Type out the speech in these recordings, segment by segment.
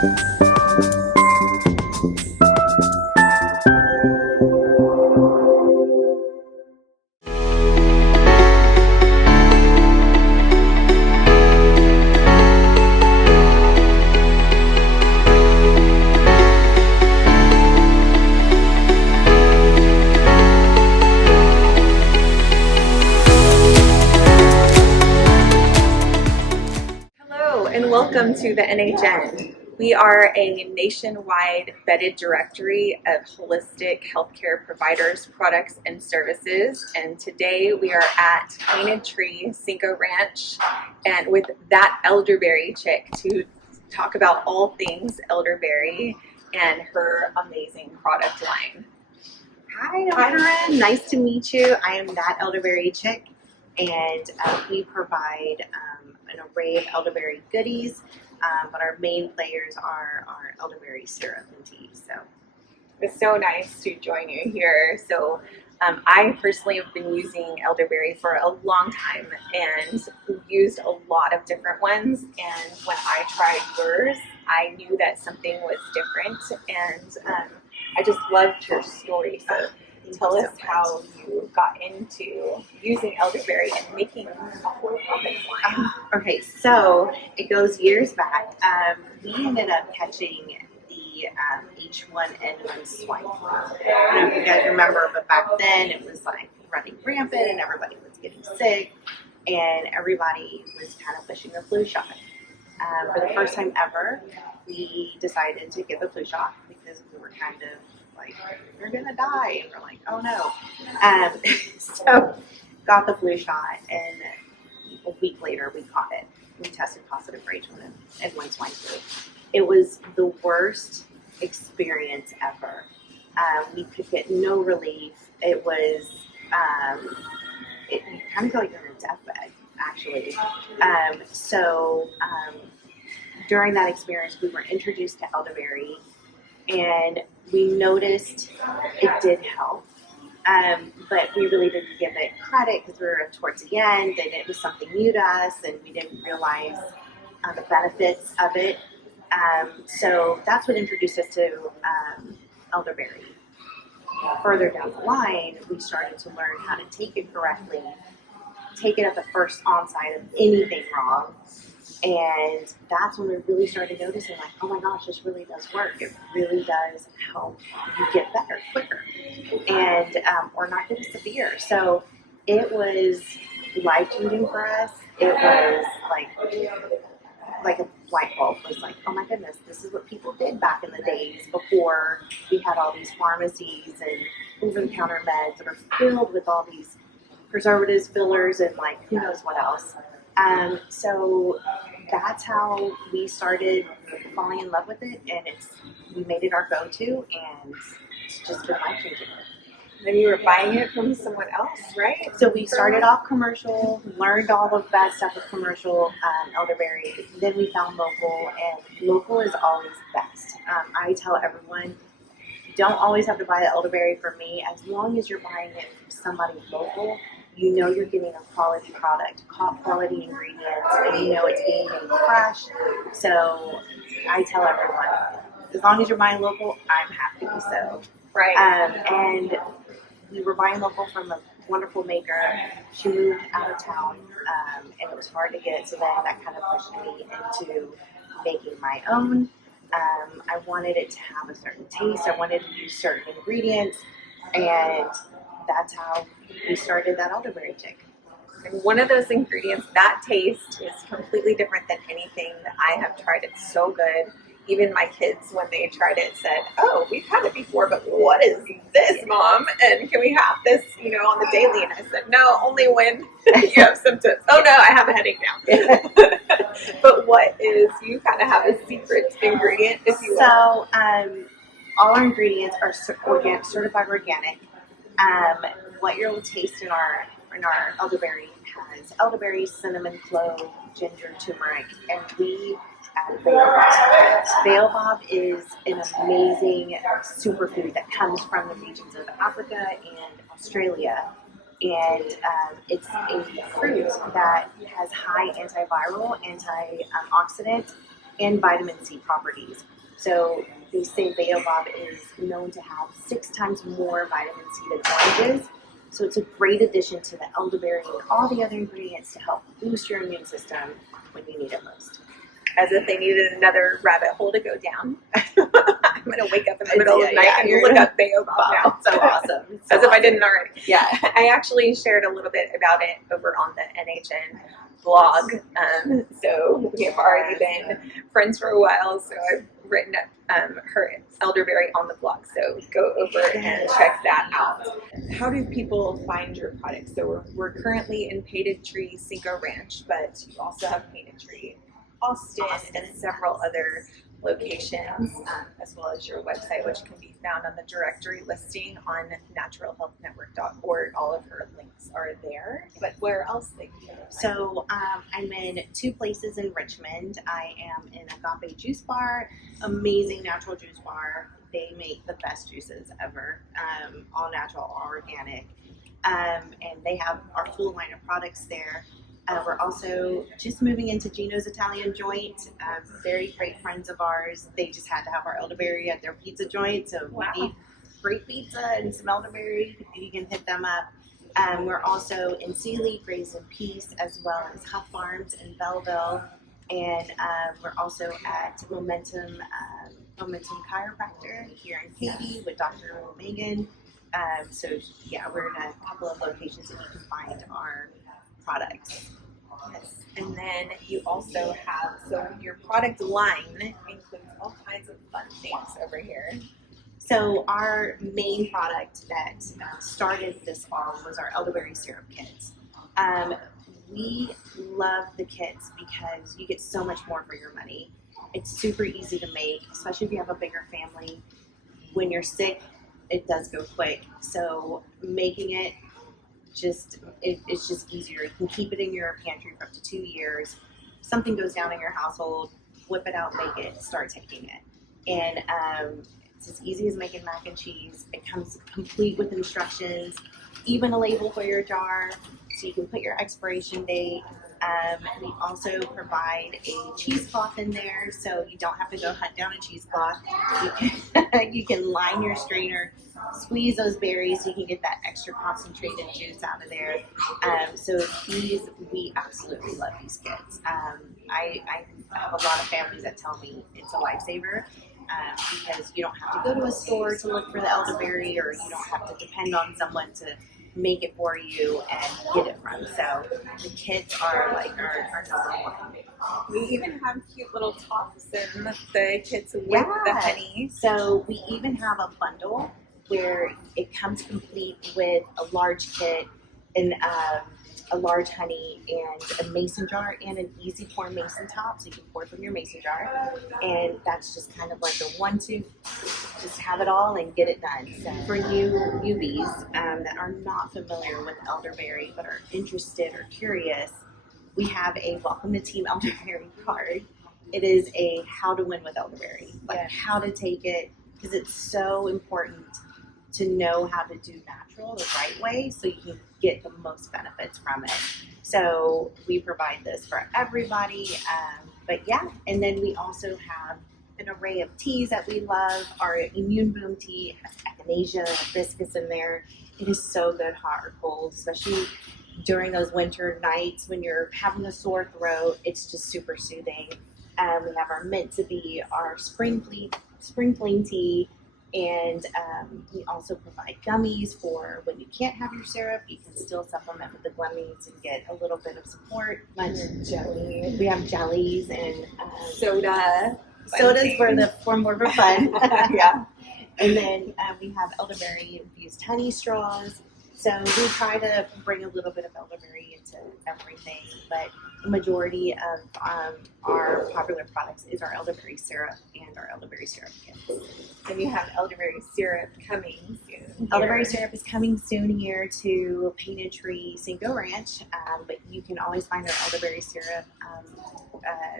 And welcome to the NHN. We are a nationwide vetted directory of holistic healthcare providers, products, and services. And today we are at Painted Tree Cinco Ranch and with that Elderberry chick to talk about all things elderberry and her amazing product line. Hi, Korinne. Nice to meet you. I am that Elderberry chick, and we provide an array of elderberry goodies, but our main players are our elderberry syrup and tea. So it's so nice to join you here. So I personally have been using elderberry for a long time and used a lot of different ones. And when I tried yours, I knew that something was different, and I just loved your story. So tell us how you got into using elderberry and making a whole product line. Okay, so it goes years back. We ended up catching the H1N1 swine flu. I don't know if you guys remember, but back then it was like running rampant and everybody was getting sick and everybody was kind of pushing the flu shot. For the first time ever, we decided to get the flu shot because we were kind of like, we're gonna die, and we're like, oh no. So got the flu shot, and a week later we caught it. We tested positive for H1N1 swine flu. It was the worst experience ever. We could get no relief. It was, you kind of feel like you're in a deathbed, actually. During that experience, we were introduced to elderberry, and we noticed it did help, but we really didn't give it credit because we were towards the end and it was something new to us and we didn't realize the benefits of it. So that's what introduced us to elderberry. Further down the line, we started to learn how to take it correctly, take it at the first onset of anything wrong. And that's when we really started noticing, like, oh my gosh, this really does work. It really does help you get better quicker and or not get as severe. So it was life-changing for us. It was like a light bulb. It was like, oh my goodness, this is what people did back in the days before we had all these pharmacies and over-the-counter meds that are filled with all these preservatives, fillers, and like who knows what else. So that's how we started falling in love with it, and we made it our go-to, and it's just been life-changing. Then you were buying it from someone else, right? So we started off commercial, learned all the bad stuff of commercial elderberry, then we found local, and local is always best. I tell everyone, you don't always have to buy the elderberry from me. As long as you're buying it from somebody local, you know you're getting a quality product, quality ingredients, and you know it's being made fresh. So I tell everyone, as long as you're buying local, I'm happy. So right. And we were buying local from a wonderful maker. She moved out of town, and it was hard to get. So then that kind of pushed me into making my own. I wanted it to have a certain taste. I wanted to use certain ingredients, and that's how we started that elderberry chick. And one of those ingredients, that taste is completely different than anything that I have tried. It's so good. Even my kids, when they tried it, said, oh, we've had it before, but what is this, Mom? And can we have this, on the daily? And I said, no, only when you have symptoms. Oh, no, I have a headache now. But you kind of have a secret ingredient, if you will. So all our ingredients are certified organic. What you'll taste in our elderberry has elderberry, cinnamon, clove, ginger, turmeric, and we add Baobab. Baobab is an amazing superfood that comes from the regions of Africa and Australia, and it's a fruit that has high antiviral, antioxidant, and vitamin C properties. So they say Baobab is known to have 6 times more vitamin C than oranges. So it's a great addition to the elderberry and all the other ingredients to help boost your immune system when you need it most. As if they needed another rabbit hole to go down. I'm going to wake up in the middle of the night and look up Baobab now. So awesome. As if I didn't already. Yeah. I actually shared a little bit about it over on the NHN blog. So we have already been friends for a while. So I've written up her elderberry on the blog. So go over and check that out. How do people find your products? So we're currently in Painted Tree, Cinco Ranch, but you also have Painted Tree Austin and several other locations, as well as your website, which can be found on the directory listing on naturalhealthnetwork.org. All of her links are there. But where else they can find? So I'm in 2 places in Richmond. I am in Agape Juice Bar, amazing natural juice bar. They make the best juices ever, all natural, all organic, and they have our full line of products there. We're also just moving into Gino's Italian Joint. Very great friends of ours. They just had to have our elderberry at their pizza joint. So Wow. we need great pizza and some elderberry. You can hit them up. We're also in Sealy, Grace and Peace, as well as Huff Farms in Belleville. And we're also at Momentum Chiropractor here in Katy with Dr. Megan. So yeah, we're in a couple of locations that you can find our products. Yes. And then you also have, so your product line includes all kinds of fun things over here. So our main product that started this all was our elderberry syrup kits. We love the kits because you get so much more for your money. It's super easy to make, especially if you have a bigger family. When you're sick, it does go quick. So making it it's just easier. You can keep it in your pantry for up to 2 years. Something goes down in your household, whip it out, make it, start taking it. And it's as easy as making mac and cheese. It comes complete with instructions, even a label for your jar, so you can put your expiration date. We also provide a cheesecloth in there, so you don't have to go hunt down a cheesecloth. You can line your strainer, squeeze those berries so you can get that extra concentrated juice out of there. So we absolutely love these kits. I have a lot of families that tell me it's a lifesaver. Because you don't have to go to a store to look for the elderberry, or you don't have to depend on someone to make it for you and get it from. So the kits are like our number one. We even have cute little tops in the kits with Yeah. the honey. So we even have a bundle where it comes complete with a large kit and a large honey and a mason jar and an easy pour mason top, so you can pour from your mason jar, and that's just kind of like a 1-2, just have it all and get it done. So for you newbies that are not familiar with elderberry but are interested or curious, we have a Welcome to Team Elderberry card. It is a how to win with elderberry, like how to take it, because it's so important to know how to do natural the right way so you can get the most benefits from it. So we provide this for everybody. But yeah, and then we also have an array of teas that we love. Our Immune Boom tea has echinacea and hibiscus in there. It is so good, hot or cold, especially during those winter nights when you're having a sore throat. It's just super soothing. We have our Mint to Be, our Spring Fling tea, and we also provide gummies for when you can't have your syrup. You can still supplement with the gummies and get a little bit of support. Jelly. We have jellies and Soda. sodas for more for fun. Yeah. And then we have elderberry infused honey straws. So we try to bring a little bit of elderberry into everything, but the majority of our popular products is our elderberry syrup and our elderberry syrup kits. And you have elderberry syrup coming soon. Elderberry syrup is coming soon here to Painted Tree, Cinco Ranch, but you can always find our elderberry syrup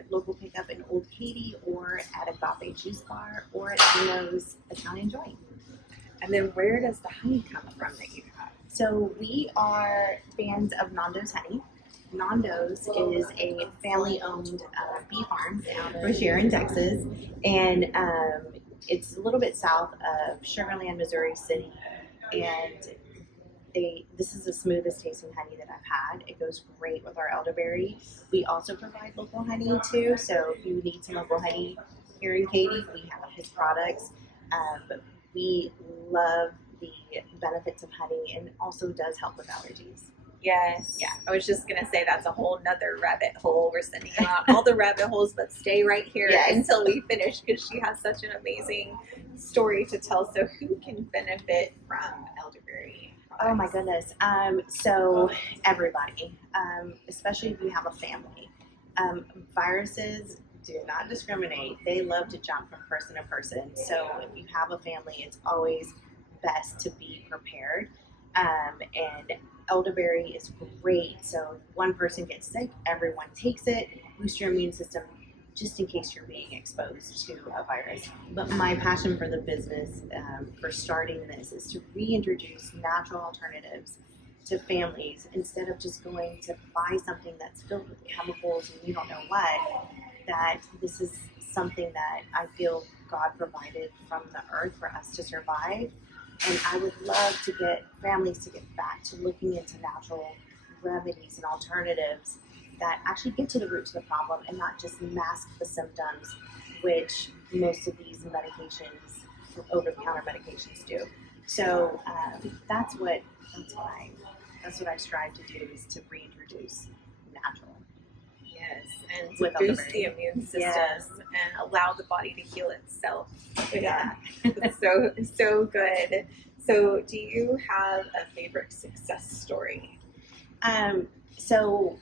local pickup in Old Katy or at Agape Juice Bar or at Gino's Italian Joint. And then where does the honey come from that you have? So we are fans of Nando's honey. Nando's is a family-owned bee farm over here in Texas, and it's a little bit south of Sugar Land, Missouri City, and this is the smoothest tasting honey that I've had. It goes great with our elderberry. We also provide local honey too, so if you need some local honey here in Katy, we have his products. But we love the benefits of honey, and also does help with allergies. Yes. Yeah. I was just going to say that's a whole nother rabbit hole. We're sending you out all the rabbit holes, but stay right here Yes. until we finish, because she has such an amazing story to tell. So who can benefit from elderberry products? Oh my goodness. So everybody, especially if you have a family. Viruses do not discriminate. They love to jump from person to person. So if you have a family, it's always best to be prepared. And elderberry is great. So if one person gets sick, everyone takes it. Boost your immune system just in case you're being exposed to a virus. But my passion for the business, for starting this, is to reintroduce natural alternatives to families instead of just going to buy something that's filled with chemicals and you don't know what. That this is something that I feel God provided from the earth for us to survive. And I would love to get families to get back to looking into natural remedies and alternatives that actually get to the root of the problem and not just mask the symptoms, which most of these medications, over-the-counter medications, do. So that's what I strive to do, is to reintroduce natural. Yes, and to With boost elderberry. the immune system Yes. and allow the body to heal itself. Yeah. It's so good. So do you have a favorite success story? So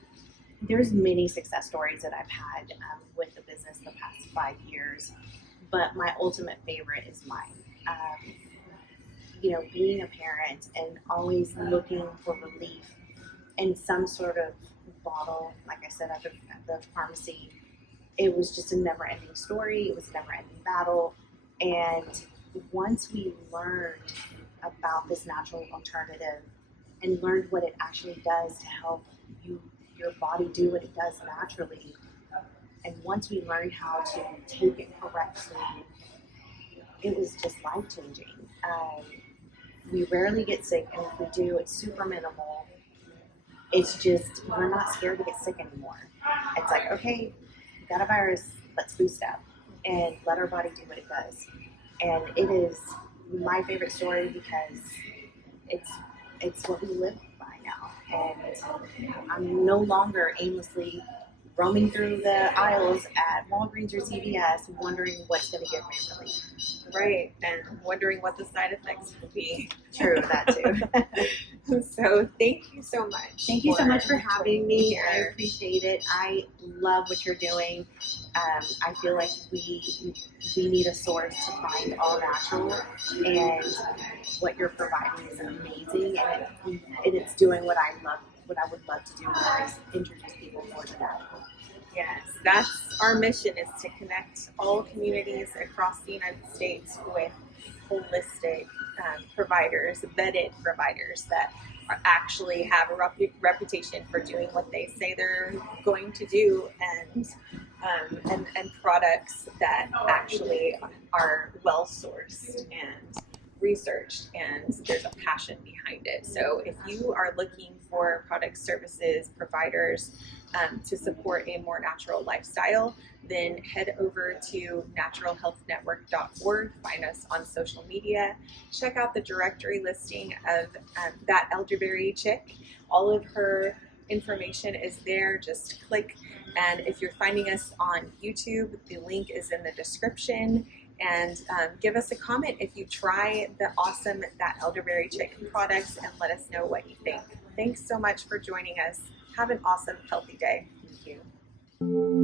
there's many success stories that I've had with the business the past 5 years, but my ultimate favorite is mine. Being a parent and always looking for relief in some sort of bottle, like I said, at the pharmacy, it was just a never-ending story. It was a never-ending battle. And once we learned about this natural alternative and learned what it actually does to help your body do what it does naturally, and once we learned how to take it correctly, it was just life-changing. We rarely get sick, and if we do, it's super minimal. It's just, we're not scared to get sick anymore. It's like, okay, we got a virus, let's boost up and let our body do what it does. And it is my favorite story because it's what we live by now. And I'm no longer aimlessly roaming through the aisles at Walgreens or CVS wondering what's going to give me relief. Right, and wondering what the side effects will be. True, that too. So thank you so much. Thank you so much for joining having me. here. I appreciate it. I love what you're doing. I feel like we need a source to find all natural, and what you're providing is amazing, and it's doing what I would love to do, which is introduce people more to that. Yes, that's our mission, is to connect all communities across the United States with holistic providers, vetted providers that actually have a reputation for doing what they say they're going to do, and products that actually are well sourced and researched, and there's a passion behind it. So if you are looking for products, services, providers to support a more natural lifestyle, then head over to naturalhealthnetwork.org, find us on social media, check out the directory listing of that elderberry chick. All of her information is there, just click. And if you're finding us on YouTube, the link is in the description. And give us a comment if you try the awesome That Elderberry Chick products, and let us know what you think. Thanks so much for joining us. Have an awesome, healthy day. Thank you.